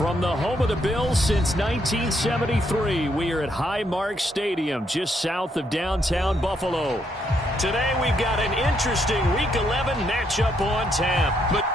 From the home of the Bills since 1973, we are at Highmark Stadium, just south of downtown Buffalo. Today we've got an interesting Week 11 matchup on tap. But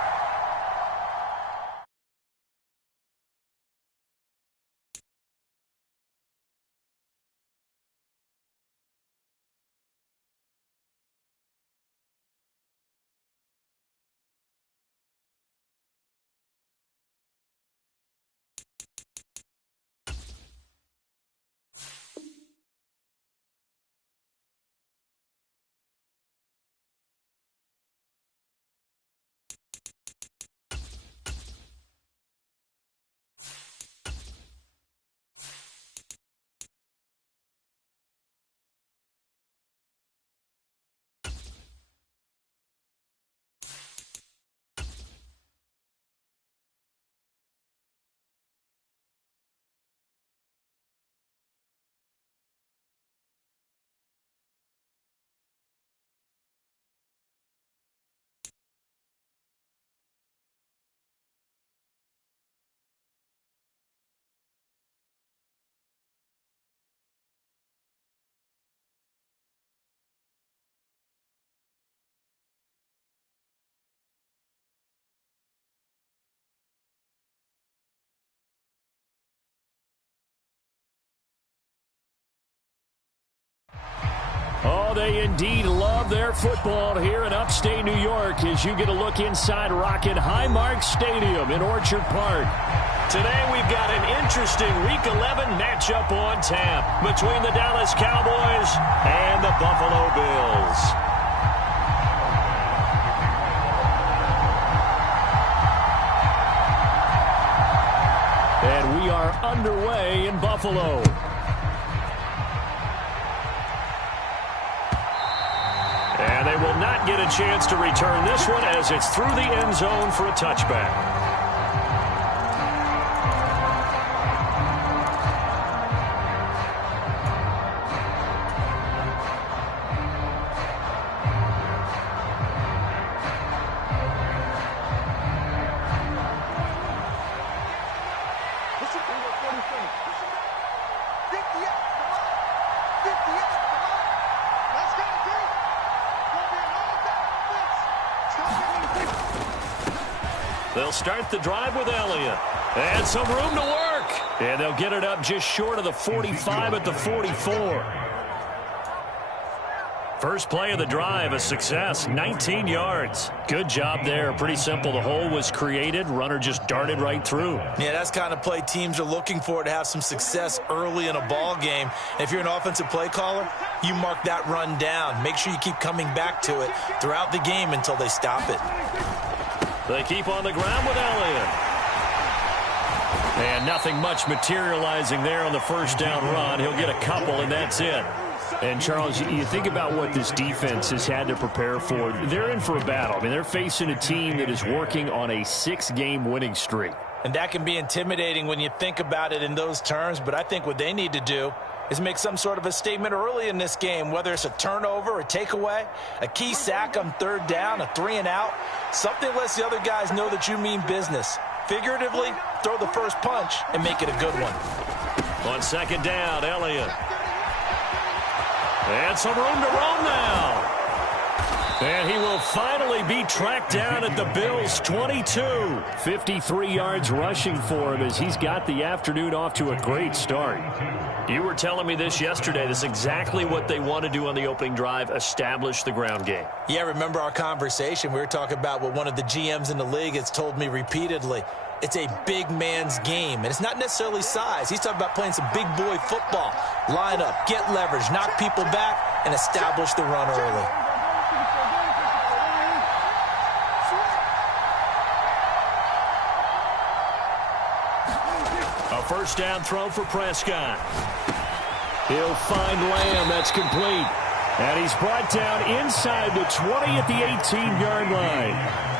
oh, they indeed love their football here in upstate New York as you get a look inside Rocket Highmark Stadium in Orchard Park. Today we've got an interesting Week 11 matchup on tap between the Dallas Cowboys and the Buffalo Bills. And we are underway in Buffalo. And they will not get a chance to return this one as it's through the end zone for a touchback. They'll start the drive with Elliott. And some room to work. And they'll get it up just short of the 45 at the 44. First play of the drive, a success, 19 yards. Good job there. Pretty simple. The hole was created. Runner just darted right through. Yeah, that's the kind of play teams are looking for to have some success early in a ball game. And if you're an offensive play caller, you mark that run down. Make sure you keep coming back to it throughout the game until they stop it. They keep on the ground with Elliott. And nothing much materializing there on the first down run. He'll get a couple, and that's it. And, Charles, you think about what this defense has had to prepare for. They're in for a battle. I mean, they're facing a team that is working on a 6-game winning streak. And that can be intimidating when you think about it in those terms, but I think what they need to do is make some sort of a statement early in this game, whether it's a turnover, a takeaway, a key sack on third down, a 3-and-out, something that lets the other guys know that you mean business. Figuratively, throw the first punch and make it a good one. On second down, Elliott. And some room to roam now. And he will finally be tracked down at the Bills' 22. 53 yards rushing for him as he's got the afternoon off to a great start. You were telling me this yesterday. This is exactly what they want to do on the opening drive, establish the ground game. Yeah, remember our conversation. We were talking about what one of the GMs in the league has told me repeatedly. It's a big man's game, and it's not necessarily size. He's talking about playing some big boy football. Line up, get leverage, knock people back, and establish the run early. A first down throw for Prescott. He'll find Lamb. That's complete. And he's brought down inside the 20 at the 18-yard line.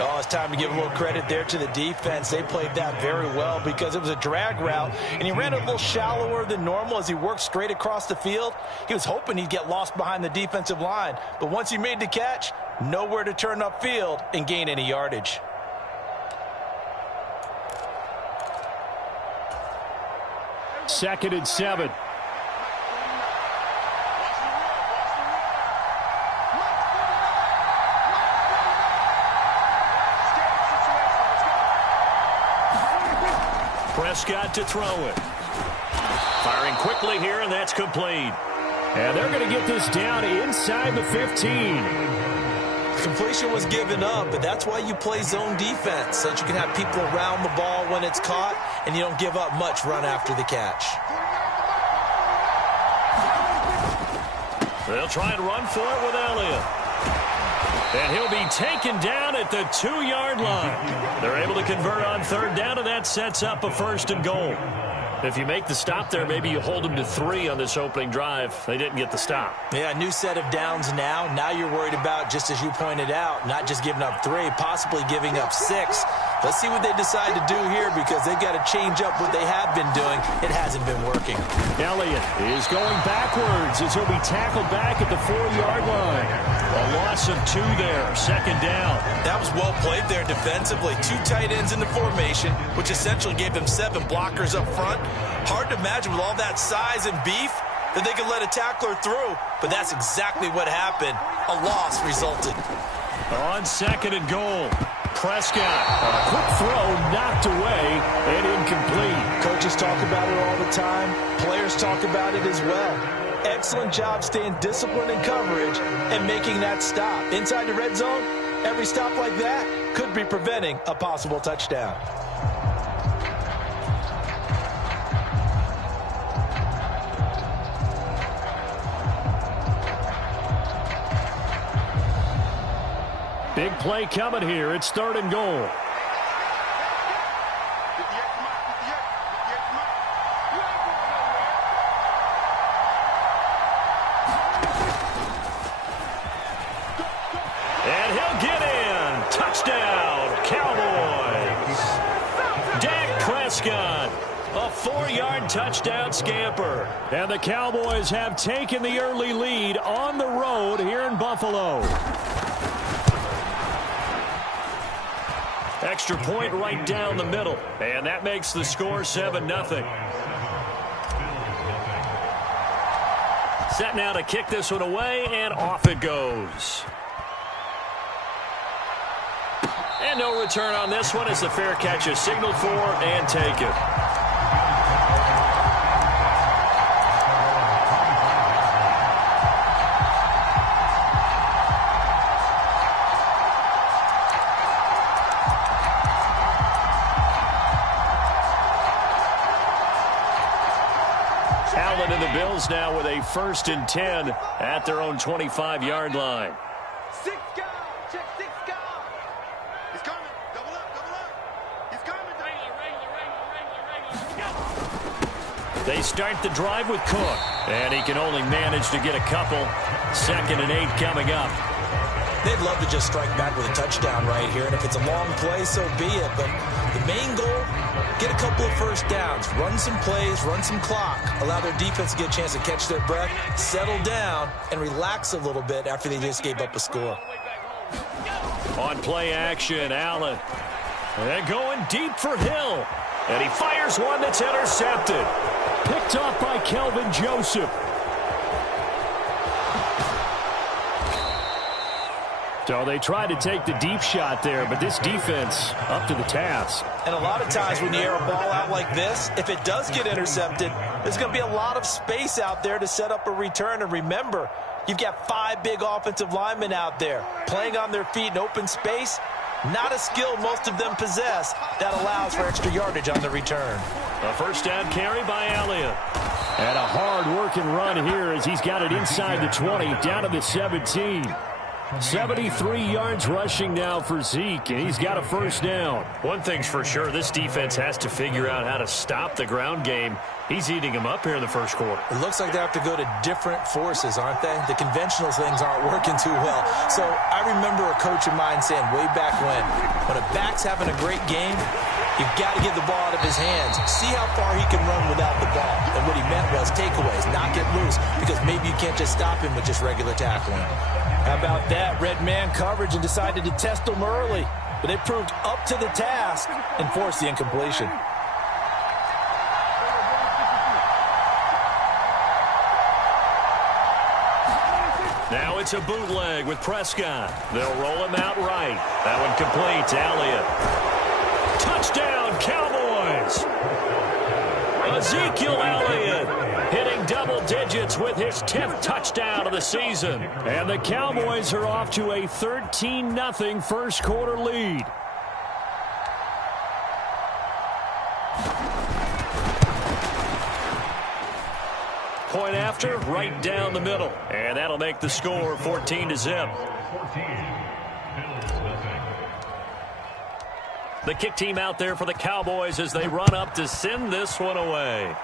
Oh, it's time to give a little credit there to the defense. They played that very well because it was a drag route, and he ran a little shallower than normal as he worked straight across the field. He was hoping he'd get lost behind the defensive line, but once he made the catch, nowhere to turn upfield and gain any yardage. 2nd and 7. Prescott to throw it. Firing quickly here, and that's complete. And they're going to get this down inside the 15. Completion was given up, but that's why you play zone defense, so that you can have people around the ball when it's caught, and you don't give up much run after the catch. They'll try and run for it with Elliott. And he'll be taken down at the 2-yard line. They're able to convert on 3rd down, and that sets up a 1st and goal. If you make the stop there, maybe you hold them to 3 on this opening drive. They didn't get the stop. Yeah, new set of downs now. Now you're worried about, just as you pointed out, not just giving up 3, possibly giving up 6. Let's see what they decide to do here, because they've got to change up what they have been doing. It hasn't been working. Elliott is going backwards as he'll be tackled back at the 4-yard line. A loss of 2 there, 2nd down. That was well played there defensively. 2 tight ends in the formation, which essentially gave them 7 blockers up front. Hard to imagine with all that size and beef that they could let a tackler through, but that's exactly what happened. A loss resulted. On 2nd and goal, Prescott. A quick throw knocked away and incomplete. Coaches talk about it all the time. Players talk about it as well. Excellent job staying disciplined in coverage and making that stop. Inside the red zone, every stop like that could be preventing a possible touchdown. Big play coming here. It's 3rd and goal. And he'll get in. Touchdown, Cowboys. Dak Prescott, a 4-yard touchdown scamper. And the Cowboys have taken the early lead on the road here in Buffalo. Extra point right down the middle. And that makes the score 7-0. Set now to kick this one away, and off it goes. And no return on this one as the fair catch is signaled for and taken. Allen and the Bills now with a 1st and 10 at their own 25-yard line. 6 guard, check 6 guard. He's coming. Double up, double up. He's coming. Wrangler. They start the drive with Cook, and he can only manage to get a couple. 2nd and 8 coming up. They'd love to just strike back with a touchdown right here, and if it's a long play, so be it. But the main goal, get a couple of 1st downs, run some plays, run some clock, allow their defense to get a chance to catch their breath, settle down, and relax a little bit after they just gave up a score. On play action, Allen. And going deep for Hill. And he fires one that's intercepted. Picked off by Kelvin Joseph. So they tried to take the deep shot there, but this defense up to the task. And a lot of times when you air a ball out like this, if it does get intercepted, there's going to be a lot of space out there to set up a return. And remember, you've got 5 big offensive linemen out there playing on their feet in open space. Not a skill most of them possess that allows for extra yardage on the return. A 1st down carry by Elliott. And a hard-working run here as he's got it inside the 20, down to the 17. 73 yards rushing now for Zeke, and he's got a 1st down. One thing's for sure, this defense has to figure out how to stop the ground game. He's eating them up here in the 1st quarter. It looks like they have to go to different forces, aren't they? The conventional things aren't working too well. So I remember a coach of mine saying way back when a back's having a great game, you've got to get the ball out of his hands. See how far he can run without the ball. And what he meant was takeaways, not get loose, because maybe you can't just stop him with just regular tackling. How about that? Red man coverage and decided to test them early. But they proved up to the task and forced the incompletion. Now it's a bootleg with Prescott. They'll roll him out right. That one complete to Elliott. Touchdown, Cowboys! Ezekiel Elliott hitting double digits with his 10th touchdown of the season. And the Cowboys are off to a 13-0 first quarter lead. Point after, right down the middle. And that'll make the score 14-0. The kick team out there for the Cowboys as they run up to send this one away.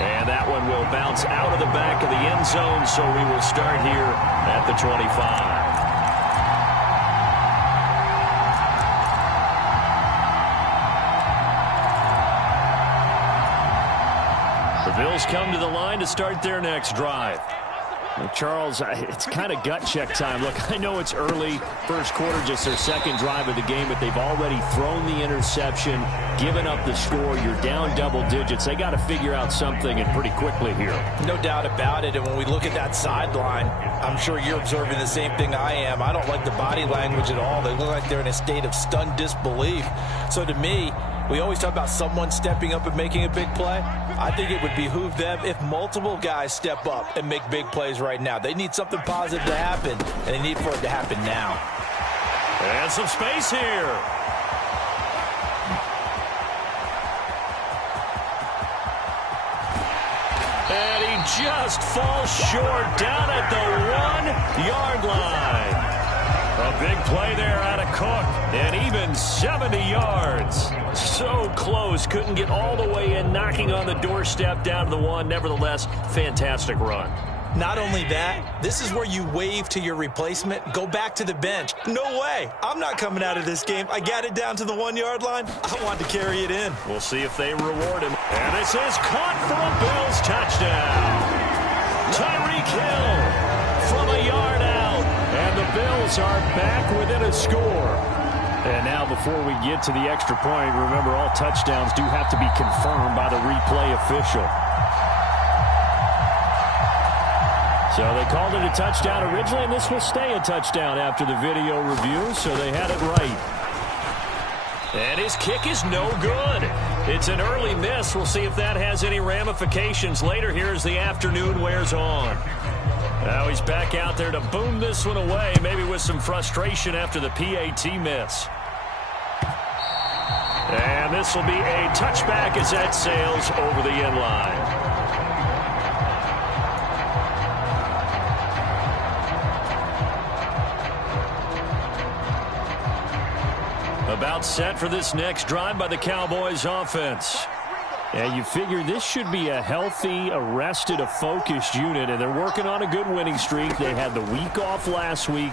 And that one will bounce out of the back of the end zone, so we will start here at the 25. The Bills come to the line to start their next drive. Well, Charles, it's kind of gut check time. Look, I know it's early, first quarter, just their second drive of the game, but they've already thrown the interception, given up the score. You're down double digits. They got to figure out something, and pretty quickly here. No doubt about it, and when we look at that sideline, I'm sure you're observing the same thing I am. I don't like the body language at all. They look like they're in a state of stunned disbelief. So to me, we always talk about someone stepping up and making a big play. I think it would behoove them if multiple guys step up and make big plays right now. They need something positive to happen, and they need for it to happen now. And some space here. And he just falls short down at the 1-yard line. A big play there out of Cook, and even 70 yards. So close, couldn't get all the way in, knocking on the doorstep down to the 1. Nevertheless, fantastic run. Not only that, this is where you wave to your replacement, go back to the bench. No way. I'm not coming out of this game. I got it down to the 1-yard line. I want to carry it in. We'll see if they reward him. And this is caught for a Bills touchdown. Tyreek Hill from a yard out. And the Bills are back within a score. And now before we get to the extra point, remember all touchdowns do have to be confirmed by the replay official. So they called it a touchdown originally, and this will stay a touchdown after the video review, so they had it right. And his kick is no good. It's an early miss. We'll see if that has any ramifications later here as the afternoon wears on. Now he's back out there to boom this one away, maybe with some frustration after the PAT miss. And this will be a touchback as that sails over the end line. About set for this next drive by the Cowboys offense. And you figure this should be a healthy, a focused unit, and they're working on a good winning streak. They had the week off last week.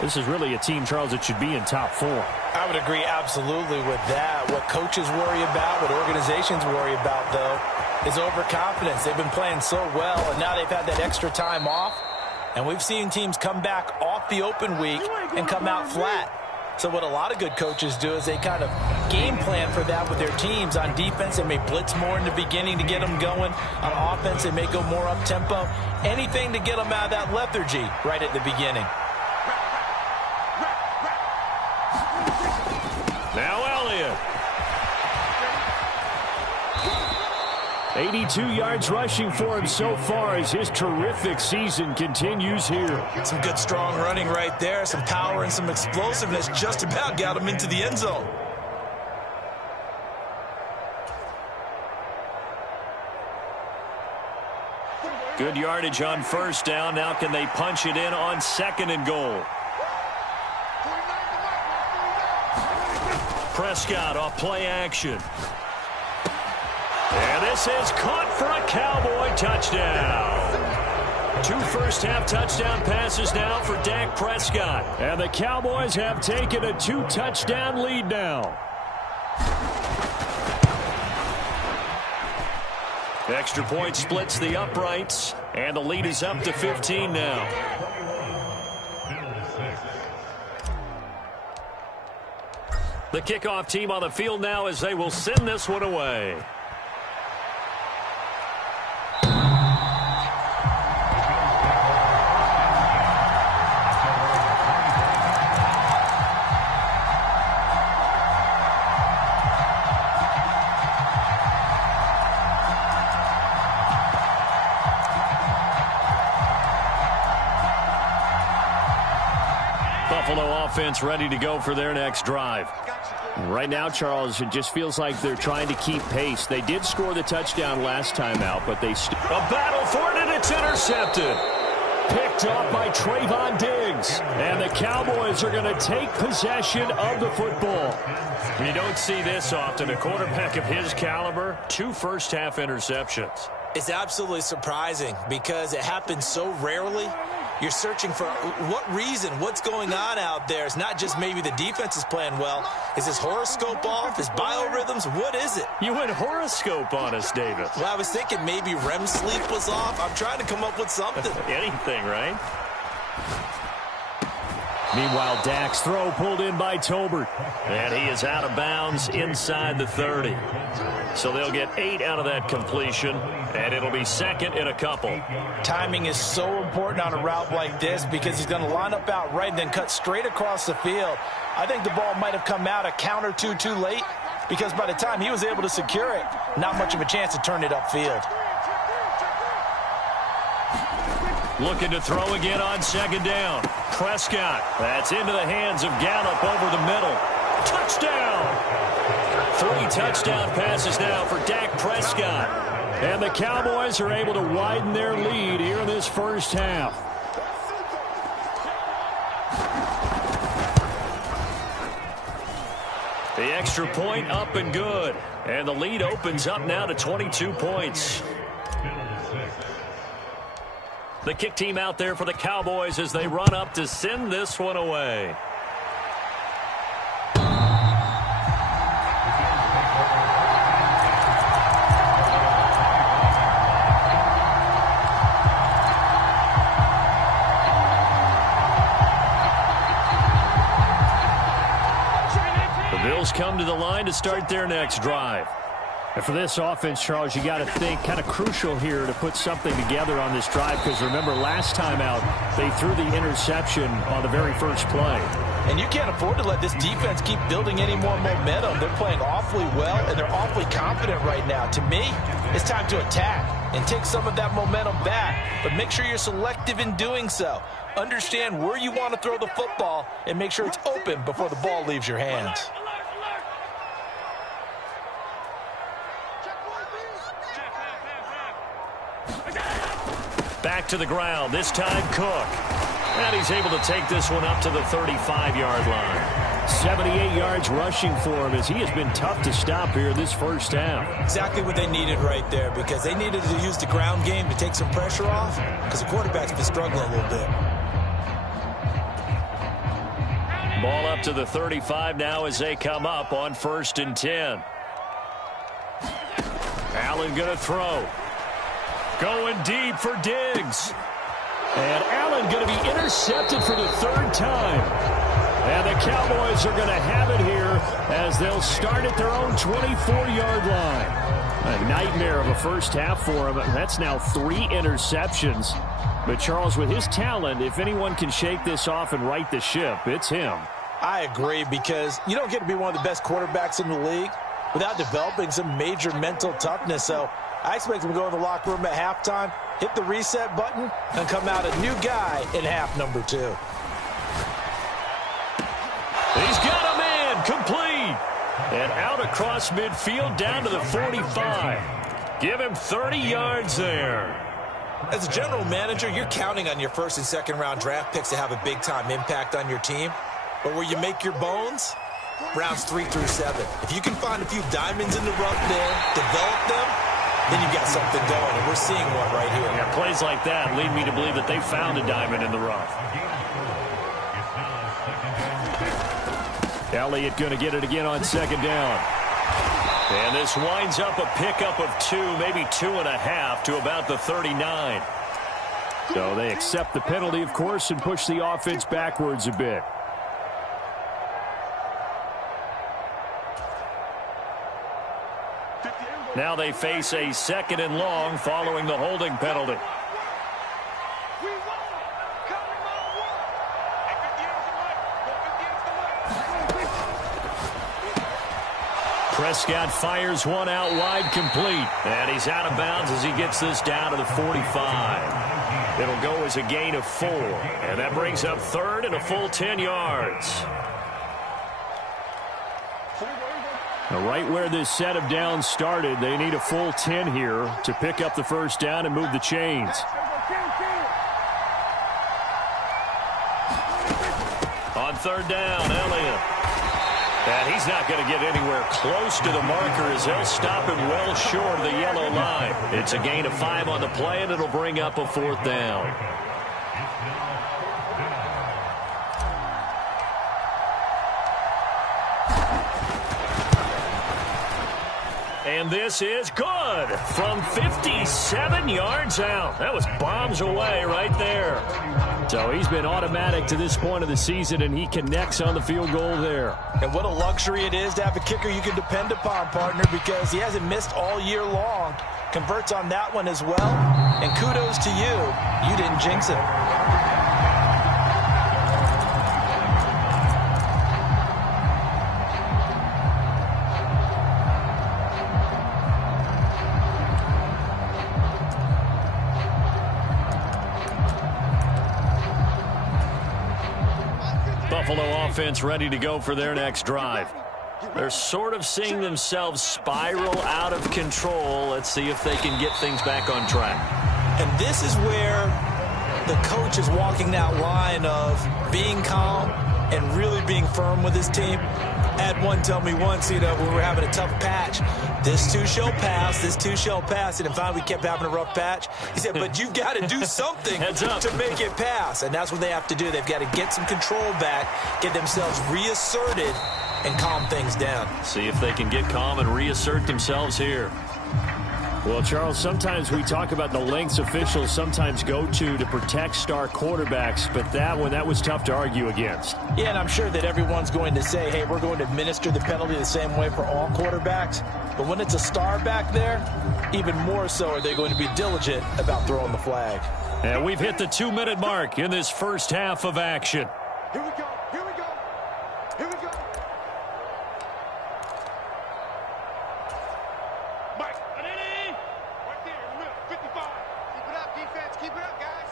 This is really a team, Charles, that should be in top 4. I would agree absolutely with that. What coaches worry about, what organizations worry about, though, is overconfidence. They've been playing so well, and now they've had that extra time off. And we've seen teams come back off the open week and come out flat. So what a lot of good coaches do is they kind of game plan for that with their teams. On defense, they may blitz more in the beginning to get them going. On offense, they may go more up-tempo. Anything to get them out of that lethargy right at the beginning. Now Elliott. 82 yards rushing for him so far as his terrific season continues here. Some good strong running right there. Some power and some explosiveness just about got him into the end zone. Good yardage on first down. Now can they punch it in on 2nd and goal? Prescott off play action. And this is caught for a Cowboy touchdown. 2 first-half touchdown passes now for Dak Prescott. And the Cowboys have taken a 2-touchdown lead now. Extra point splits the uprights. And the lead is up to 15 now. The kickoff team on the field now as they will send this one away. Buffalo offense ready to go for their next drive. Right now, Charles, it just feels like they're trying to keep pace. They did score the touchdown last time out, but they a battle for it, and it's intercepted. Picked up by Trayvon Diggs. And the Cowboys are going to take possession of the football. You don't see this often. A quarterback of his caliber, 2 first-half interceptions. It's absolutely surprising because it happens so rarely. You're searching for what reason, what's going on out there. It's not just maybe the defense is playing well. Is his horoscope off? His biorhythms? What is it? You went horoscope on us, David. Well, I was thinking maybe REM sleep was off. I'm trying to come up with something. Anything, right? Meanwhile, Dak's throw pulled in by Tolbert. And he is out of bounds inside the 30. So they'll get 8 out of that completion, and it'll be second in a couple. Timing is so important on a route like this because he's going to line up out right and then cut straight across the field. I think the ball might have come out a count or two too late because by the time he was able to secure it, not much of a chance to turn it upfield. Looking to throw again on second down. Prescott. That's into the hands of Gallup over the middle. Touchdown! 3 touchdown passes now for Dak Prescott. And the Cowboys are able to widen their lead here in this first half. The extra point up and good. And the lead opens up now to 22 points. The kick team out there for the Cowboys as they run up to send this one away. The Bills come to the line to start their next drive. And for this offense, Charles, you got to think kind of crucial here to put something together on this drive because remember last time out they threw the interception on the very first play. And you can't afford to let this defense keep building any more momentum. They're playing awfully well and they're awfully confident right now. To me, it's time to attack and take some of that momentum back. But make sure you're selective in doing so. Understand where you want to throw the football and make sure it's open before the ball leaves your hands. Back to the ground, this time Cook. And he's able to take this one up to the 35-yard line. 78 yards rushing for him as he has been tough to stop here this first half. Exactly what they needed right there because they needed to use the ground game to take some pressure off because the quarterback's been struggling a little bit. Ball up to the 35 now as they come up on 1st and 10. Allen going to throw. Going deep for Diggs. And Allen going to be intercepted for the 3rd time. And the Cowboys are going to have it here as they'll start at their own 24-yard line. A nightmare of a first half for him. That's now 3 interceptions. But Charles, with his talent, if anyone can shake this off and right the ship, it's him. I agree because you don't get to be one of the best quarterbacks in the league without developing some major mental toughness. So I expect him to go in the locker room at halftime, hit the reset button, and come out a new guy in half number 2. He's got a man complete. And out across midfield down to the 45. Give him 30 yards there. As a general manager, you're counting on your 1st and 2nd round draft picks to have a big-time impact on your team. But where you make your bones, rounds 3 through 7. If you can find a few diamonds in the rough there, develop them, then you've got something going, and we're seeing one right here. Yeah, plays like that lead me to believe that they found a diamond in the rough. Elliott going to get it again on 2nd down. And this winds up a pickup of 2, maybe 2.5 to about the 39. So they accept the penalty, of course, and push the offense backwards a bit. Now they face a 2nd and long following the holding penalty. Prescott fires one out wide complete. And he's out of bounds as he gets this down to the 45. It'll go as a gain of 4. And that brings up third and a full 10 yards. Right where this set of downs started, they need a full 10 here to pick up the first down and move the chains. On third down, Elliott. And he's not going to get anywhere close to the marker as they'll stop him well short of the yellow line. It's a gain of 5 on the play, and it'll bring up a 4th down. And this is good from 57 yards out. That was bombs away right there. So he's been automatic to this point of the season, and he connects on the field goal there. And what a luxury it is to have a kicker you can depend upon, partner, because he hasn't missed all year long. Converts on that one as well. And kudos to you. You didn't jinx it. Buffalo offense ready to go for their next drive. They're sort of seeing themselves spiral out of control. Let's see if they can get things back on track. And this is where the coach is walking that line of being calm and really being firm with his team. I had one tell me once, when we were having a tough patch, this too shall pass, this too shall pass. And finally we kept having a rough patch. He said, but you've got to do something to make it pass. And that's what they have to do. They've got to get some control back, get themselves reasserted, and calm things down. See if they can get calm and reassert themselves here. Well, Charles, sometimes we talk about the lengths officials sometimes go to protect star quarterbacks, but that was tough to argue against. Yeah, and I'm sure that everyone's going to say, hey, we're going to administer the penalty the same way for all quarterbacks. But when it's a star back there, even more so are they going to be diligent about throwing the flag. And we've hit the 2-minute mark in this first half of action. Here we go. Here we go. Here we go. Mike, right there in the middle, 55. Keep it up, defense. Keep it up, guys.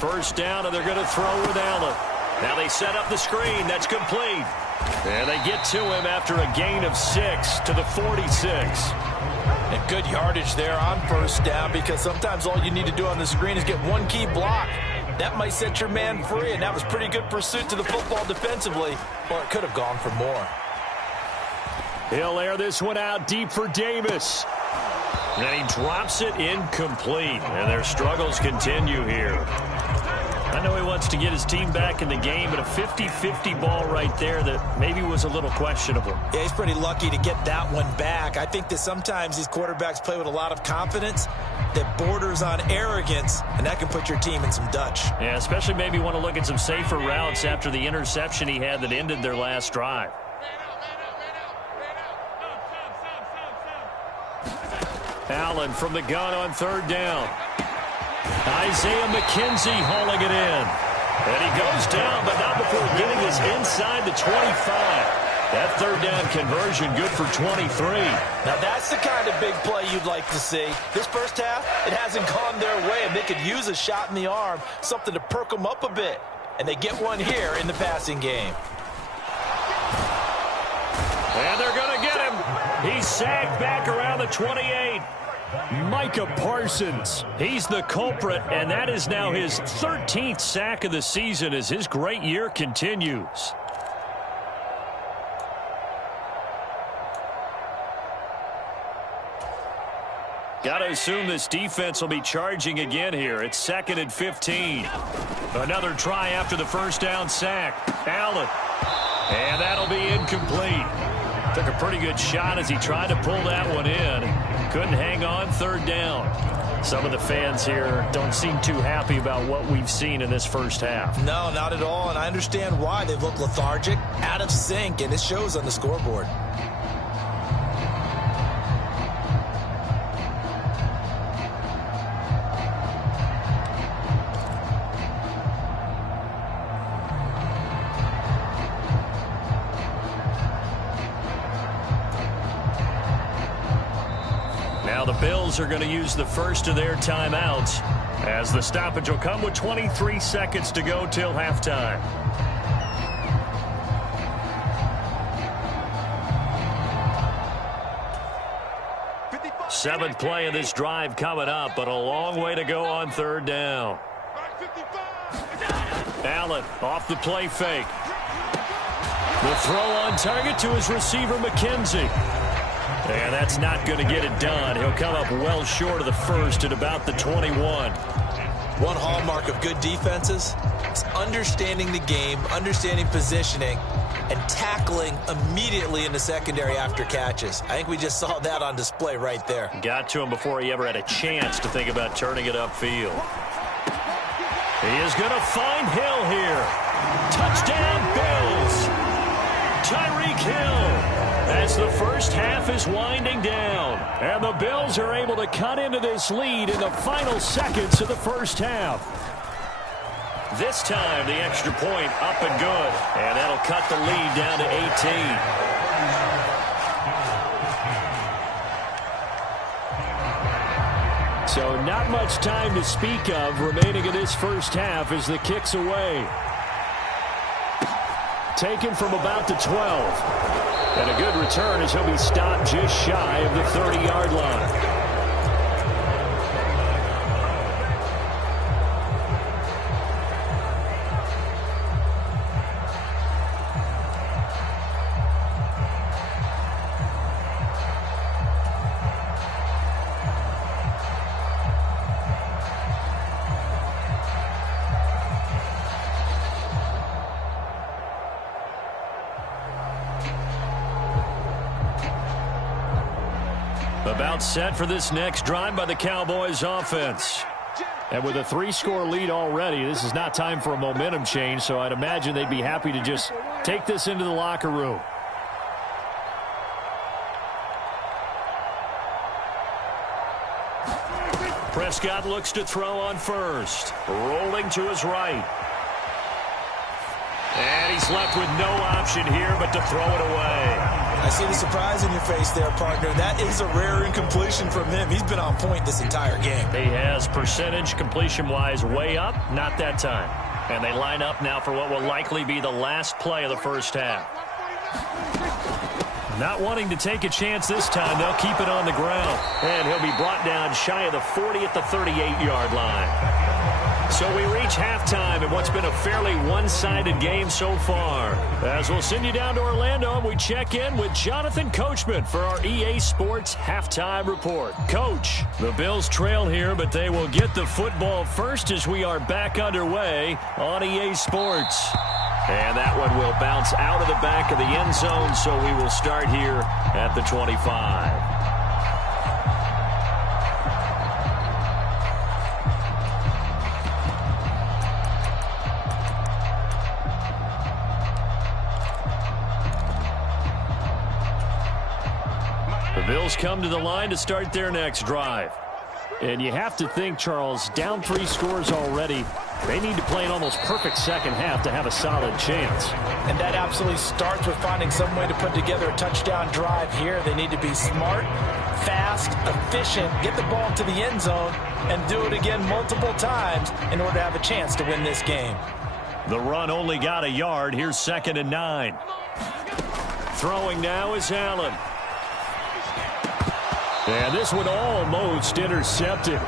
First down, and they're going to throw with Allen. Now they set up the screen. That's complete. And they get to him after a gain of 6 to the 46. And good yardage there on first down, because sometimes all you need to do on the screen is get one key block. That might set your man free, and that was pretty good pursuit to the football defensively, or it could have gone for more. He'll air this one out deep for Davis. And he drops it incomplete. And their struggles continue here. I know he wants to get his team back in the game, but a 50-50 ball right there that maybe was a little questionable. Yeah, he's pretty lucky to get that one back. I think that sometimes these quarterbacks play with a lot of confidence that borders on arrogance, and that can put your team in some Dutch. Yeah, especially maybe want to look at some safer routes after the interception he had that ended their last drive. Allen from the gun on third down. Isaiah McKenzie hauling it in. And he goes down, but not before getting us inside the 25. That third down conversion good for 23. Now that's the kind of big play you'd like to see. This first half, it hasn't gone their way, and they could use a shot in the arm, something to perk them up a bit. And they get one here in the passing game. And they're going to get him. He's sagged back around the 28. Micah Parsons, he's the culprit, and that is now his 13th sack of the season as his great year continues. Got to assume this defense will be charging again here. It's 2nd and 15. Another try after the first down sack. Allen. And that'll be incomplete. Took a pretty good shot as he tried to pull that one in. Couldn't hang on third down. Some of the fans here don't seem too happy about what we've seen in this first half. No, not at all, and I understand why. They look lethargic, out of sync, and it shows on the scoreboard. Now the Bills are going to use the first of their timeouts. As the stoppage will come with 23 seconds to go till halftime. Seventh play of this drive coming up, but a long way to go on third down. Allen off the play fake. The throw on target to his receiver, McKenzie. And that's not going to get it done. He'll come up well short of the first at about the 21. One hallmark of good defenses is understanding the game, understanding positioning, and tackling immediately in the secondary after catches. I think we just saw that on display right there. Got to him before he ever had a chance to think about turning it upfield. He is going to find Hill here. Touchdown, Bills. Tyreek Hill. As the first half is winding down. And the Bills are able to cut into this lead in the final seconds of the first half. This time, the extra point up and good. And that'll cut the lead down to 18. So not much time to speak of remaining in this first half as the kick's away. Taken from about the 12. And a good return as he'll be stopped just shy of the 30-yard line. About set for this next drive by the Cowboys offense. And with a 3-score lead already, this is not time for a momentum change, so I'd imagine they'd be happy to just take this into the locker room. Prescott looks to throw on first. Rolling to his right. And he's left with no option here but to throw it away. I see the surprise in your face there, partner. That is a rare incompletion from him. He's been on point this entire game. He has percentage completion-wise way up, not that time. And they line up now for what will likely be the last play of the first half. Not wanting to take a chance this time, they'll keep it on the ground. And he'll be brought down shy of the 40 at the 38-yard line. So we reach halftime in what's been a fairly one-sided game so far. As we'll send you down to Orlando, we check in with Jonathan Coachman for our EA Sports Halftime Report. Coach, the Bills trail here, but they will get the football first as we are back underway on EA Sports. And that one will bounce out of the back of the end zone, so we will start here at the 25. The Bills come to the line to start their next drive. And you have to think, Charles, down 3 scores already, they need to play an almost perfect second half to have a solid chance. And that absolutely starts with finding some way to put together a touchdown drive here. They need to be smart, fast, efficient, get the ball to the end zone, and do it again multiple times in order to have a chance to win this game. The run only got a yard. Here's 2nd and 9. Throwing now is Allen. And this one almost intercepted.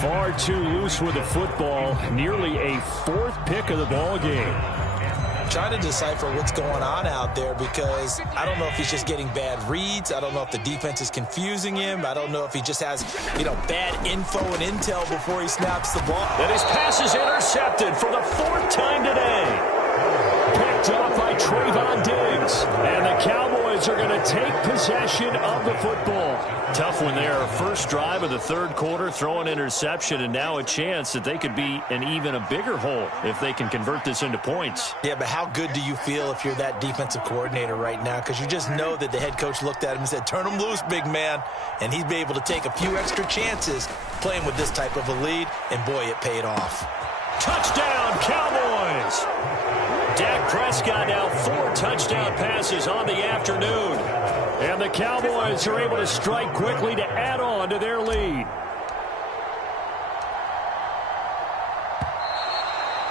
Far too loose with the football. Nearly a 4th pick of the ball game. Trying to decipher what's going on out there because I don't know if he's just getting bad reads. I don't know if the defense is confusing him. I don't know if he just has, bad info and intel before he snaps the ball. And his pass is intercepted for the 4th time today. Picked up by Trayvon Diggs. And the Cowboys are going to take possession of the football. Tough one there. First drive of the 3rd quarter, throw an interception, and now a chance that they could be in even a bigger hole if they can convert this into points. Yeah, but how good do you feel if you're that defensive coordinator right now? Because you just know that the head coach looked at him and said, turn him loose, big man. And he'd be able to take a few extra chances playing with this type of a lead, and boy, it paid off. Touchdown, Cowboys! Dak Prescott now 4 touchdown passes on the afternoon. And the Cowboys are able to strike quickly to add on to their lead.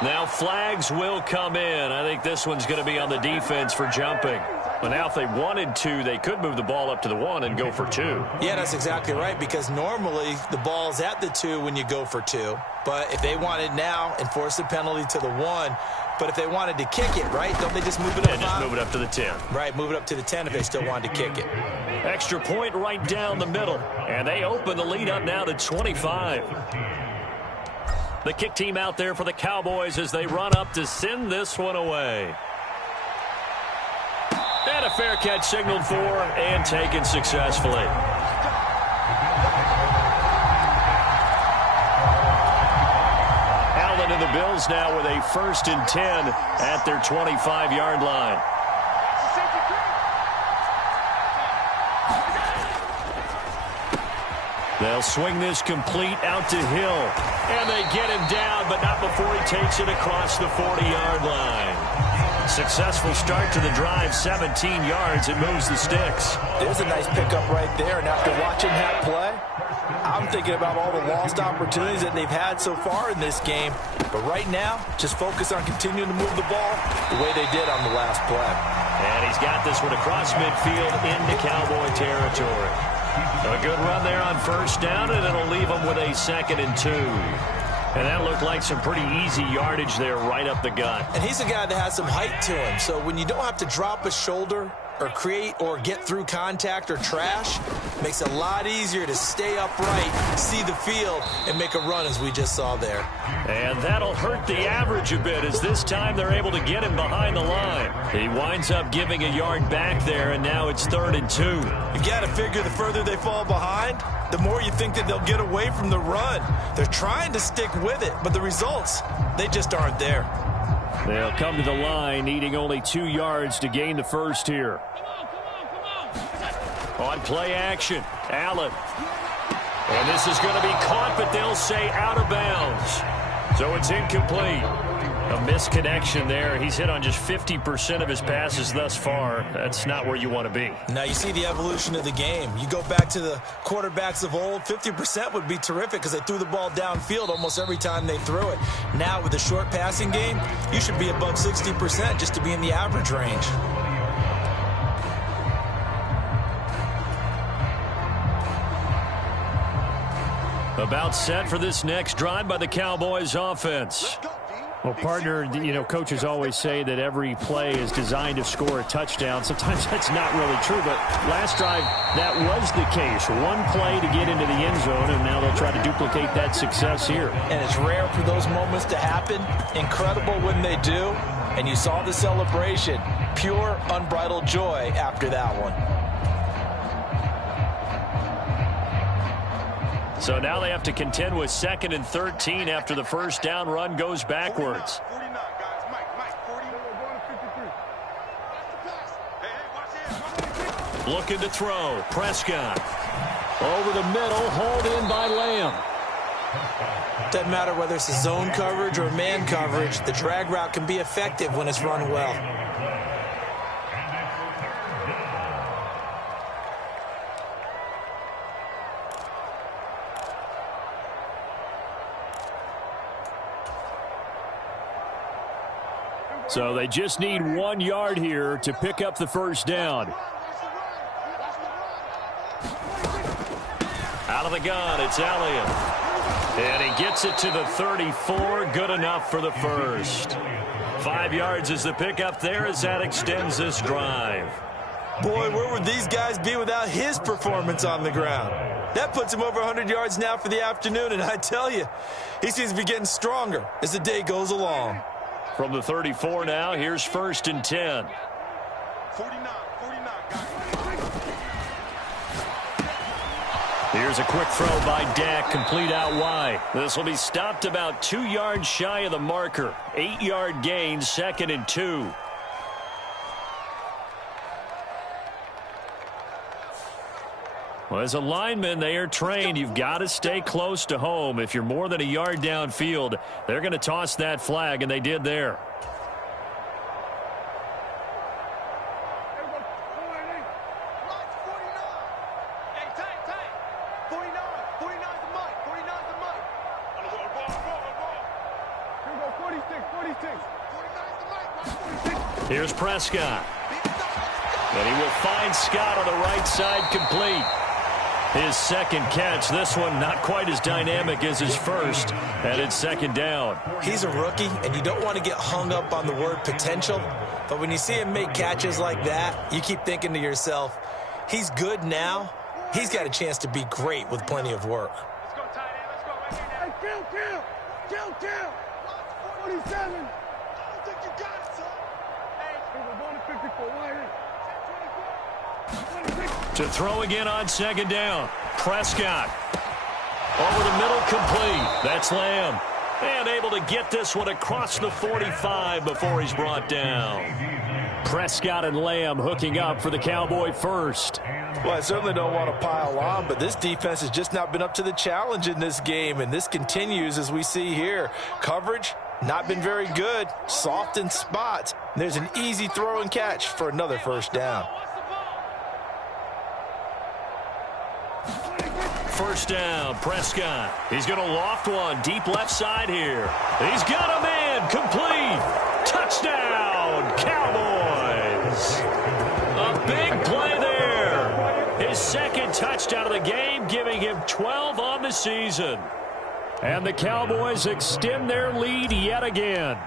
Now flags will come in. I think this one's going to be on the defense for jumping. But now if they wanted to, they could move the ball up to the 1 and go for 2. Yeah, that's exactly right, because normally the ball's at the 2 when you go for 2. But if they wanted now, enforce the penalty to the 1. But if they wanted to kick it, right, don't they just move it up? Yeah, just move it up to the 10. Right, move it up to the 10 if they still wanted to kick it. Extra point right down the middle. And they open the lead up now to 25. The kick team out there for the Cowboys as they run up to send this one away. And a fair catch signaled for and taken successfully. Allen and the Bills now with a 1st and 10 at their 25-yard line. They'll swing this complete out to Hill. And they get him down, but not before he takes it across the 40-yard line. Successful start to the drive, 17 yards. It moves the sticks. There's a nice pickup right there. And after watching that play, I'm thinking about all the lost opportunities that they've had so far in this game. But right now, just focus on continuing to move the ball the way they did on the last play. And he's got this one across midfield into Cowboy territory. A good run there on 1st down, and it'll leave them with a 2nd and 2. And that looked like some pretty easy yardage there right up the gut. And he's a guy that has some height to him. So when you don't have to drop a shoulder or create or get through contact or trash, makes it a lot easier to stay upright, see the field, and make a run as we just saw there. And that'll hurt the average a bit as this time they're able to get him behind the line. He winds up giving a yard back there, and now it's 3rd and 2. You got to figure the further they fall behind, the more you think that they'll get away from the run. They're trying to stick with it, but the results, they just aren't there. They'll come to the line, needing only 2 yards to gain the 1st here. On play action, Allen. And this is going to be caught, but they'll say out of bounds. So it's incomplete. A misconnection there. He's hit on just 50% of his passes thus far. That's not where you want to be. Now you see the evolution of the game. You go back to the quarterbacks of old, 50% would be terrific because they threw the ball downfield almost every time they threw it. Now with the short passing game, you should be above 60% just to be in the average range. About set for this next drive by the Cowboys offense. Well, partner, coaches always say that every play is designed to score a touchdown. Sometimes that's not really true, but last drive, that was the case. One play to get into the end zone, and now they'll try to duplicate that success here. And it's rare for those moments to happen. Incredible when they do. And you saw the celebration. Pure, unbridled joy after that one. So now they have to contend with 2nd and 13 after the 1st down run goes backwards. 49, guys. Mike, 40. Hey, watch it. Looking to throw. Prescott. Over the middle, hauled in by Lamb. Doesn't matter whether it's a zone coverage or man coverage, the drag route can be effective when it's run well. So they just need 1 yard here to pick up the 1st down. Out of the gun, it's Elliott. And he gets it to the 34. Good enough for the 1st. 5 yards is the pickup there as that extends this drive. Boy, where would these guys be without his performance on the ground? That puts him over 100 yards now for the afternoon, and I tell you, he seems to be getting stronger as the day goes along. From the 34 now, here's 1st and 10. 49, guys. Here's a quick throw by Dak, complete out wide. This will be stopped about 2 yards shy of the marker. 8-yard gain, 2nd and 2. Well, as a lineman, they are trained. You've got to stay close to home. If you're more than a yard downfield, they're going to toss that flag, and they did there. Here's Prescott. And he will find Scott on the right side, complete. His second catch, this one not quite as dynamic as his first, and it's second down. He's a rookie, and you don't want to get hung up on the word potential, but when you see him make catches like that, you keep thinking to yourself, he's good now. He's got a chance to be great with plenty of work. Let's go, tight end. Let's go. Hey, kill. 47. I don't think you got it, son. Hey, we're going to 54. Why here? To throw again on second down. Prescott. Over the middle, complete. That's Lamb. And able to get this one across the 45 before he's brought down. Prescott and Lamb hooking up for the Cowboy first. Well, I certainly don't want to pile on, but this defense has just not been up to the challenge in this game, and this continues as we see here. Coverage, not been very good. Soft in spots. There's an easy throw and catch for another first down. First down, Prescott. He's going to loft one deep left side here. He's got a man, complete. Touchdown, Cowboys. A big play there. His second touchdown of the game, giving him 12 on the season. And the Cowboys extend their lead yet again.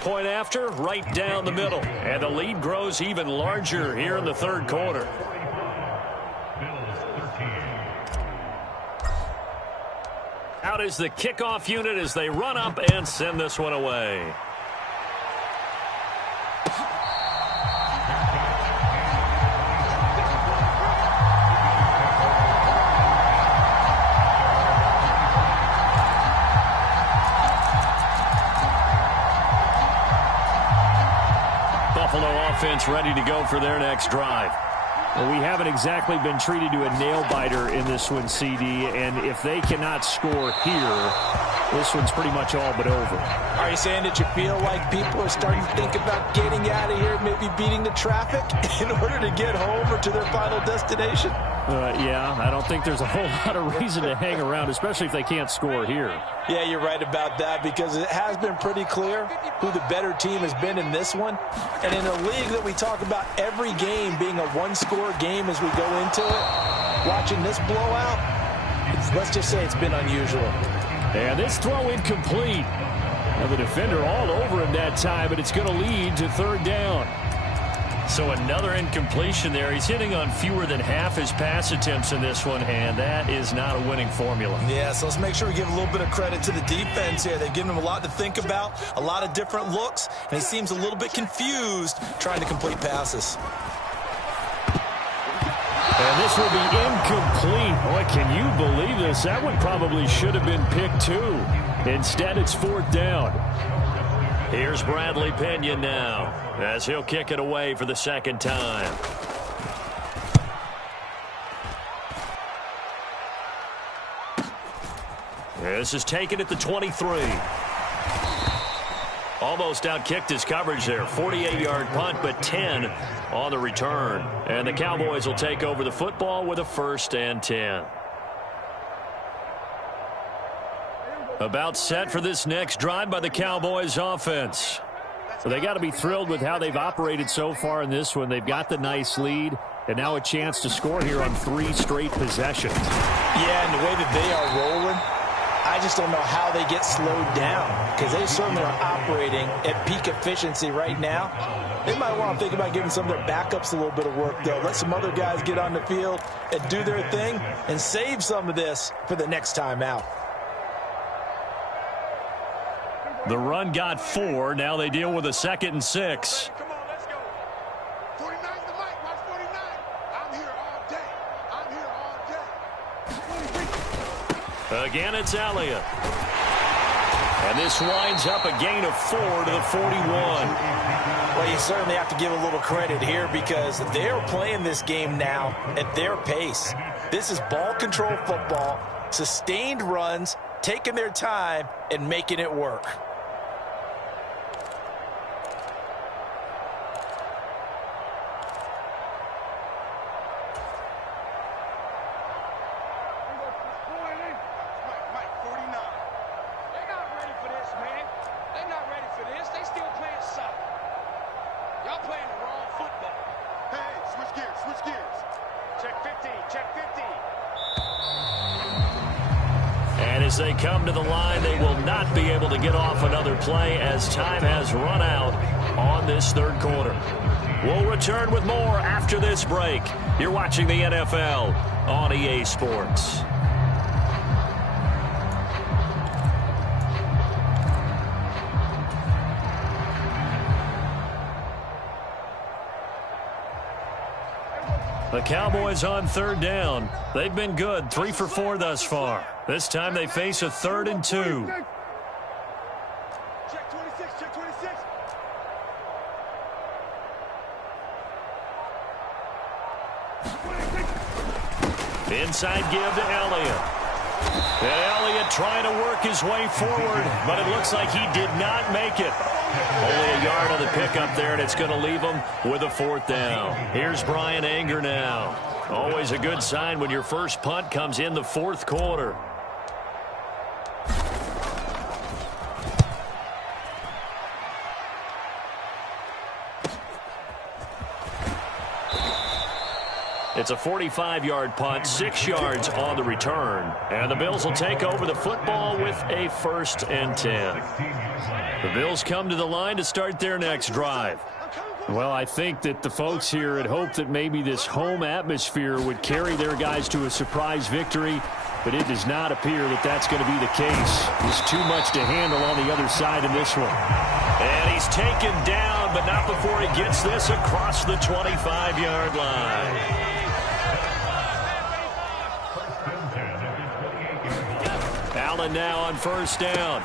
Point after, right down the middle. And the lead grows even larger here in the third quarter. Out is the kickoff unit as they run up and send this one away. Buffalo offense ready to go for their next drive. Well, we haven't exactly been treated to a nail-biter in this one, CD, and if they cannot score here, this one's pretty much all but over. Are you saying that you feel like people are starting to think about getting out of here, maybe beating the traffic in order to get home or to their final destination? Yeah, I don't think there's a whole lot of reason to hang around, especially if they can't score here. Yeah, you're right about that because it has been pretty clear who the better team has been in this one. And in a league that we talk about every game being a one-score game as we go into it, watching this blowout, let's just say it's been unusual. And this throw incomplete. Now the defender all over him that time, but it's going to lead to third down. So another incompletion there. He's hitting on fewer than half his pass attempts in this one, and that is not a winning formula. Yeah, so let's make sure we give a little bit of credit to the defense here. They've given him a lot to think about, a lot of different looks, and he seems a little bit confused trying to complete passes. And this will be incomplete. Boy, can you believe this? That one probably should have been picked too. Instead, it's fourth down. Here's Bradley Pinion now as he'll kick it away for the second time. This is taken at the 23. Almost outkicked his coverage there. 48-yard punt, but 10 on the return. And the Cowboys will take over the football with a 1st and 10. About set for this next drive by the Cowboys offense. So they got to be thrilled with how they've operated so far in this one. They've got the nice lead, and now a chance to score here on 3 straight possessions. Yeah, and the way that they are rolling, I just don't know how they get slowed down because they certainly are operating at peak efficiency right now. They might want to think about giving some of their backups a little bit of work, though. Let some other guys get on the field and do their thing and save some of this for the next time out. The run got 4. Now they deal with a 2nd and 6. Come on, let's go. 49's the mic. Watch 49. I'm here all day. I'm here all day. Again, it's Elliott. And this winds up a gain of 4 to the 41. Well, you certainly have to give a little credit here because they're playing this game now at their pace. This is ball control football, sustained runs, taking their time, and making it work. And as they come to the line, they will not be able to get off another play as time has run out on this third quarter. We'll return with more after this break. You're watching the NFL on EA Sports. The Cowboys on third down. They've been good, 3 for 4 thus far. This time they face a 3rd and 2. Check 26, check 26. Inside give to Elliott. And Elliott trying to work his way forward, but it looks like he did not make it. Only a yard on the pickup there, and it's going to leave him with a 4th down. Here's Brian Anger now. Always a good sign when your first punt comes in the 4th quarter. It's a 45-yard punt, 6 yards on the return. And the Bills will take over the football with a 1st and 10. The Bills come to the line to start their next drive. Well, I think that the folks here had hoped that maybe this home atmosphere would carry their guys to a surprise victory, but it does not appear that that's going to be the case. There's too much to handle on the other side in this one. And he's taken down, but not before he gets this across the 25-yard line. Allen now on 1st down.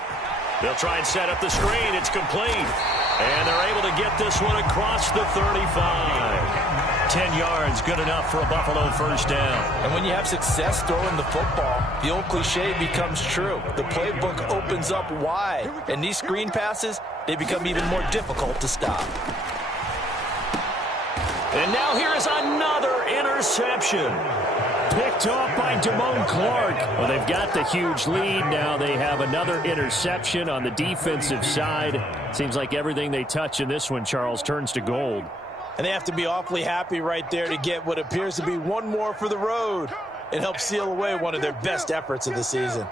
They'll try and set up the screen. It's complete. And they're able to get this one across the 35. 10 yards, good enough for a Buffalo 1st down. And when you have success throwing the football, the old cliche becomes true. The playbook opens up wide. And these screen passes, they become even more difficult to stop. And now here is another interception. Picked off by Damone Clark. Well, they've got the huge lead. Now they have another interception on the defensive side. Seems like everything they touch in this one, Charles, turns to gold. And they have to be awfully happy right there to get what appears to be one more for the road. It helps seal away one of their best efforts of the season.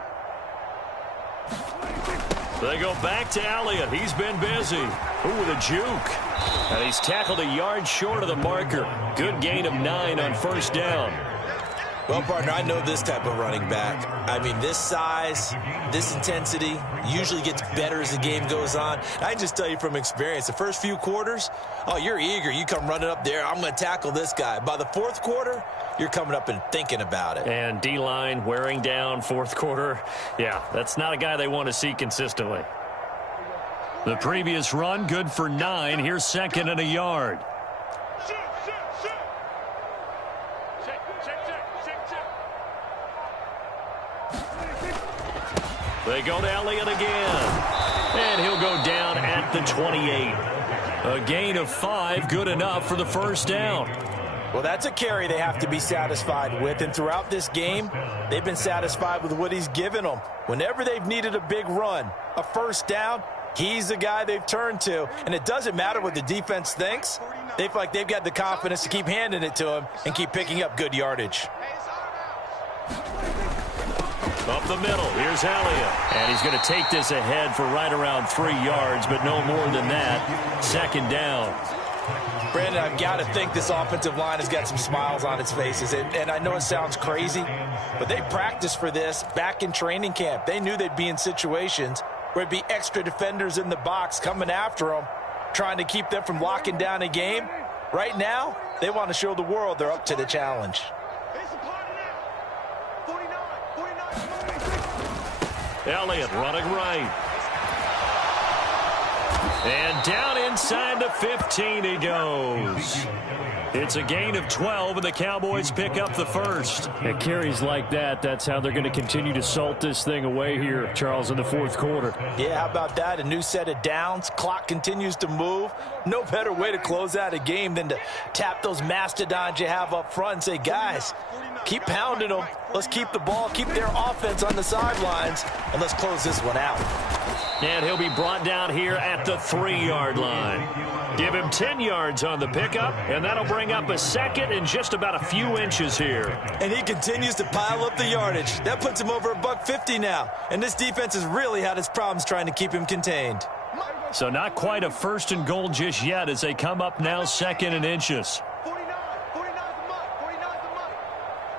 They go back to Elliott. He's been busy. Ooh, with a juke. And he's tackled a yard short of the marker. Good gain of 9 on 1st down. Well, partner, I know this type of running back. I mean, this size, this intensity usually gets better as the game goes on. I can just tell you from experience, the first few quarters, oh, you're eager. You come running up there, I'm going to tackle this guy. By the 4th quarter, you're coming up and thinking about it. And D-line wearing down 4th quarter. Yeah, that's not a guy they want to see consistently. The previous run, good for 9. Here's 2nd and a yard. They go to Elliott again. And he'll go down at the 28. A gain of 5, good enough for the 1st down. Well, that's a carry they have to be satisfied with. And throughout this game, they've been satisfied with what he's given them. Whenever they've needed a big run, a 1st down, he's the guy they've turned to. And it doesn't matter what the defense thinks. They feel like they've got the confidence to keep handing it to him and keep picking up good yardage. Up the middle, here's Elliott. And he's going to take this ahead for right around 3 yards, but no more than that. 2nd down. Brandon, I've got to think this offensive line has got some smiles on its faces. And I know it sounds crazy, but they practiced for this back in training camp. They knew they'd be in situations where it'd be extra defenders in the box coming after them, trying to keep them from locking down a game. Right now, they want to show the world they're up to the challenge. Elliott running right. And down inside the 15 he goes. It's a gain of 12, and the Cowboys pick up the 1st. At carries like that, that's how they're going to continue to salt this thing away here, Charles, in the 4th quarter. Yeah, how about that? A new set of downs. Clock continues to move. No better way to close out a game than to tap those mastodons you have up front and say, guys, Keep pounding them. Let's keep the ball, keep their offense on the sidelines, and let's close this one out. And he'll be brought down here at the 3-yard line. Give him 10 yards on the pickup, and that'll bring up a second and just about a few inches here. And he continues to pile up the yardage. That puts him over $150 now. And this defense has really had its problems trying to keep him contained. So not quite a 1st and goal just yet as they come up now 2nd and inches. 49's the mark. 49's the mark.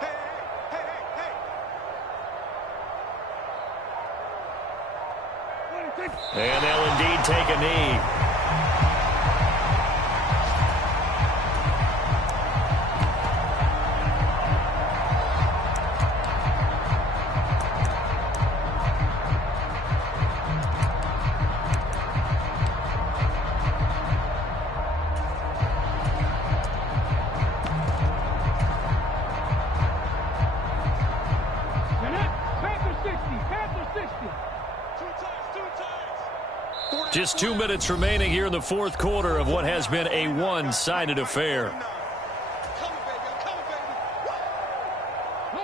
Hey. And they'll indeed take a knee. Just 2 minutes remaining here in the 4th quarter of what has been a one-sided affair.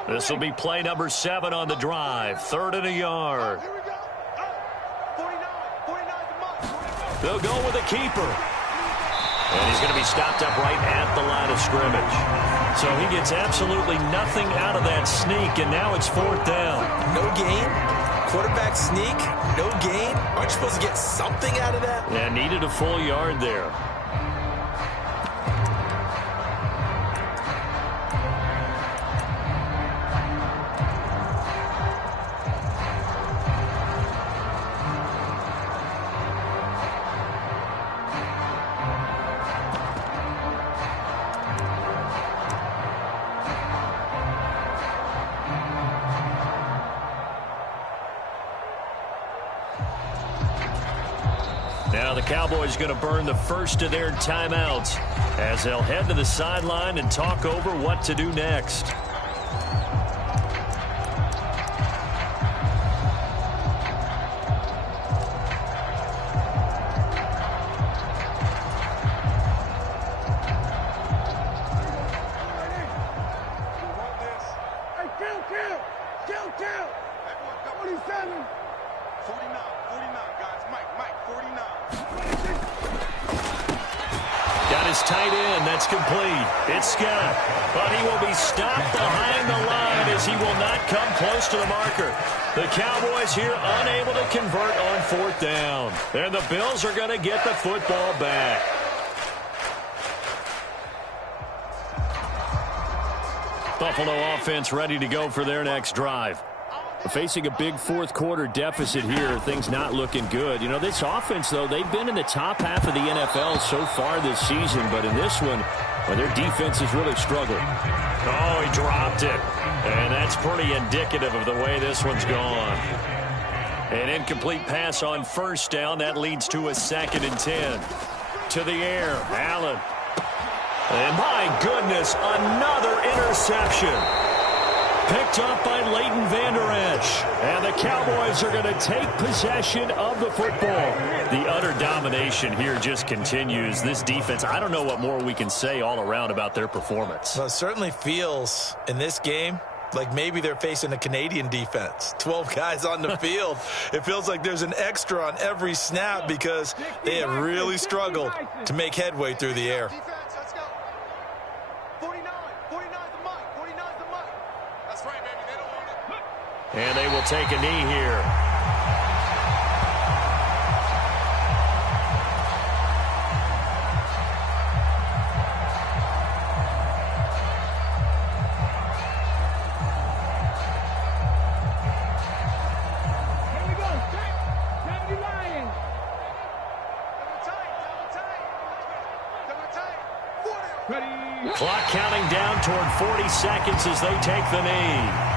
This will be play number 7 on the drive. 3rd and a yard. They'll go with a keeper. And he's going to be stopped up right at the line of scrimmage. So he gets absolutely nothing out of that sneak, and now it's 4th down. No gain? Quarterback sneak? No gain? Aren't you supposed to get something out of that? Yeah, needed a full yard there. Now the Cowboys going to burn the first of their timeouts as they'll head to the sideline and talk over what to do next. Kill. 47. 49, guys. Mike, 49. Got his tight end. That's complete. It's Scott. But he will be stopped behind the line as he will not come close to the marker. The Cowboys here unable to convert on 4th down. And the Bills are going to get the football back. Buffalo offense ready to go for their next drive. Facing a big 4th quarter deficit here, things not looking good. You know, this offense, though, they've been in the top half of the NFL so far this season, but in this one, well, their defense has really struggled. Oh, he dropped it. And that's pretty indicative of the way this one's gone. An incomplete pass on 1st down. That leads to a 2nd and 10. To the air, Allen. And my goodness, another interception. Picked up by Leighton Vander Esch. And the Cowboys are going to take possession of the football. The utter domination here just continues. This defense, I don't know what more we can say all around about their performance. Well, it certainly feels in this game like maybe they're facing a Canadian defense. 12 guys on the field. It feels like there's an extra on every snap because they have really struggled to make headway through the air. And they will take a knee here. Here we go. Grab the Lions. Double tight. Ready. Clock counting down toward 40 seconds as they take the knee.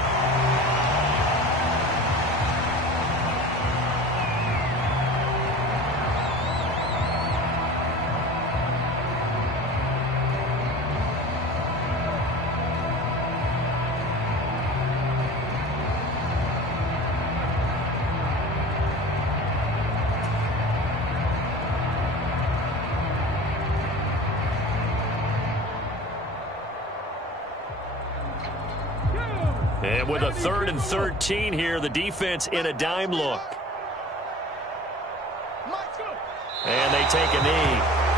And with a 3rd and 13 here, the defense in a dime look. And they take a knee.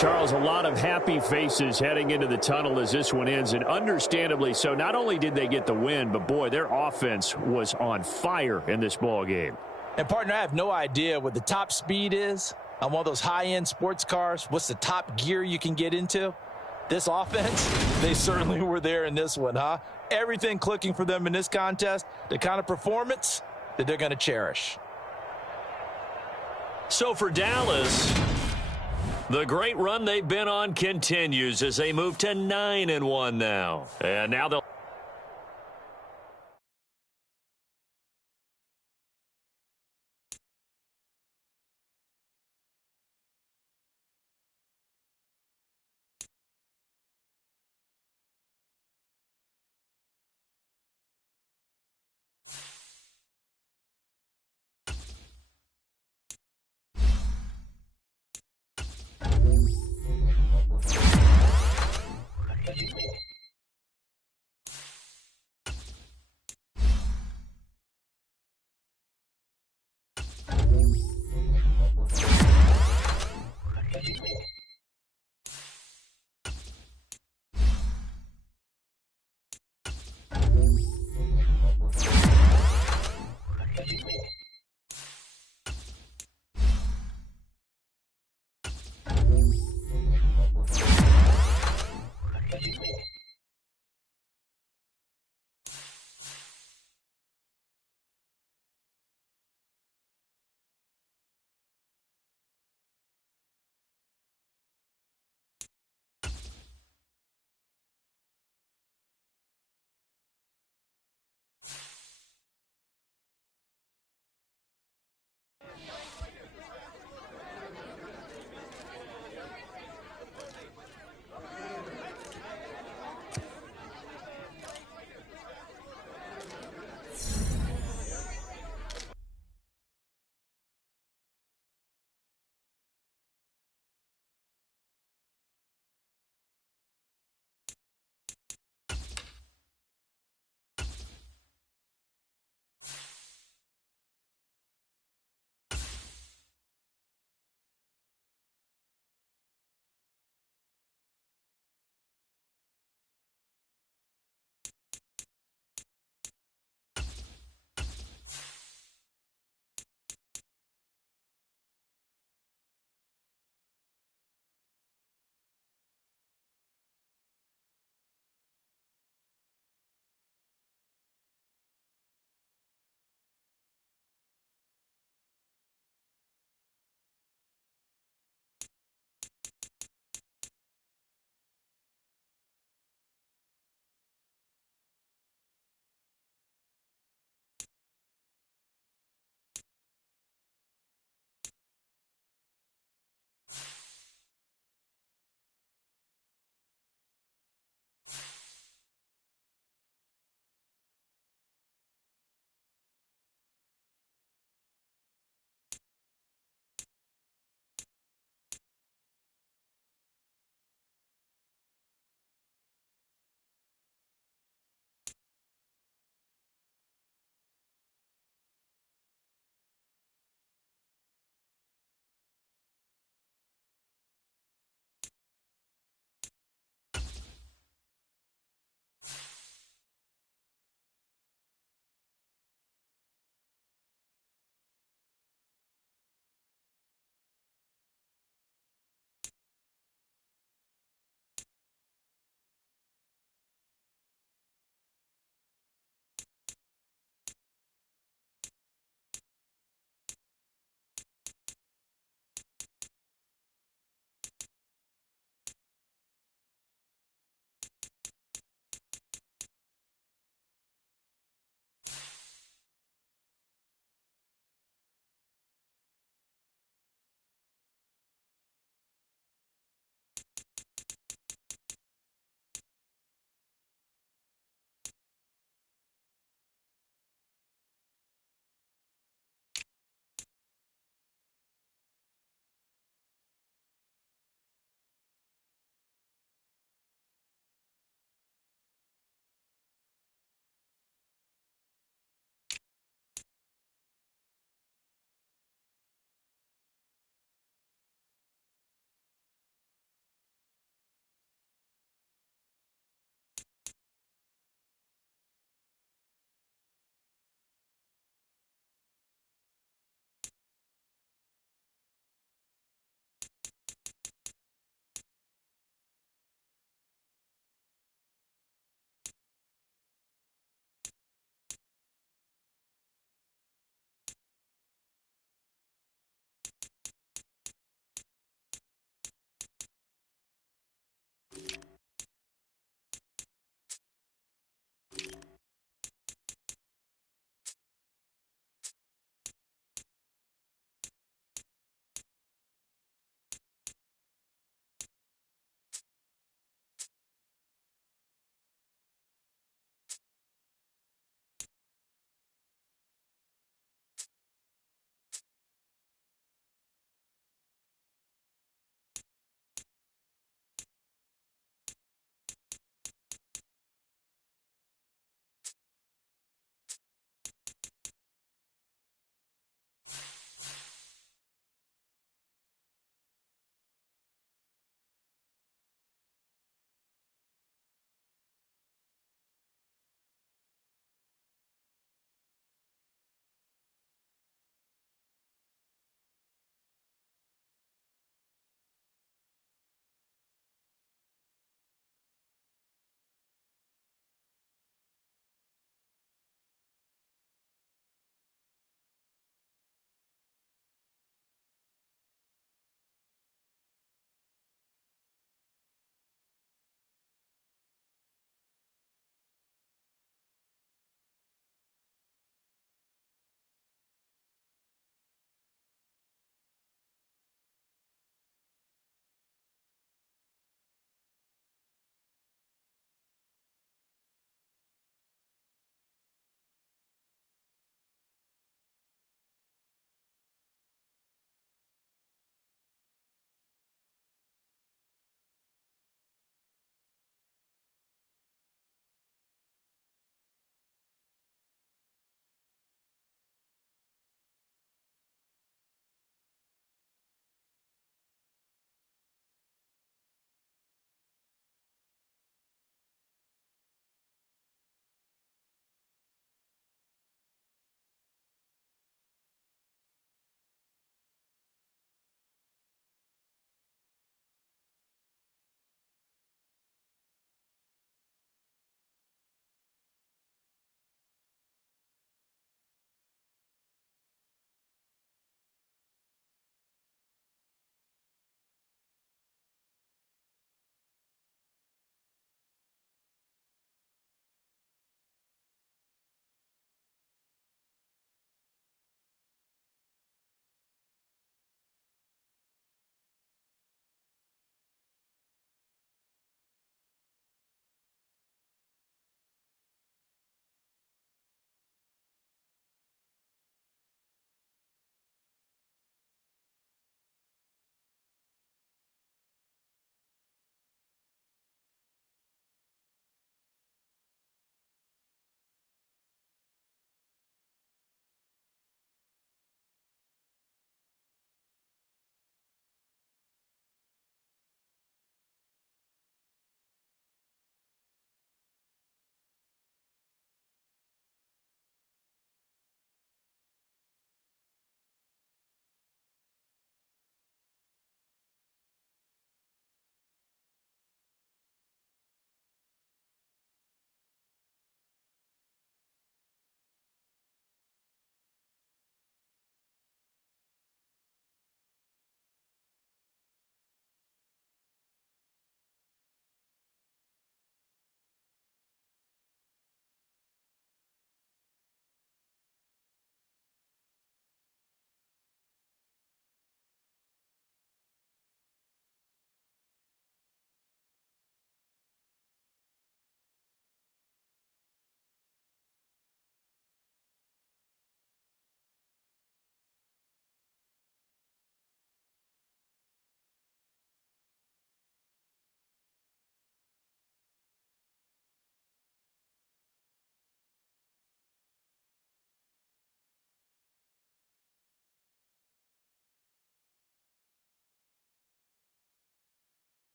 Charles, a lot of happy faces heading into the tunnel as this one ends, and understandably so. Not only did they get the win, but, boy, their offense was on fire in this ball game. And, partner, I have no idea what the top speed is on one of those high-end sports cars. What's the top gear you can get into? This offense, they certainly were there in this one, huh? Everything clicking for them in this contest, the kind of performance that they're going to cherish. So for Dallas, the great run they've been on continues as they move to 9-1 now. And now they'll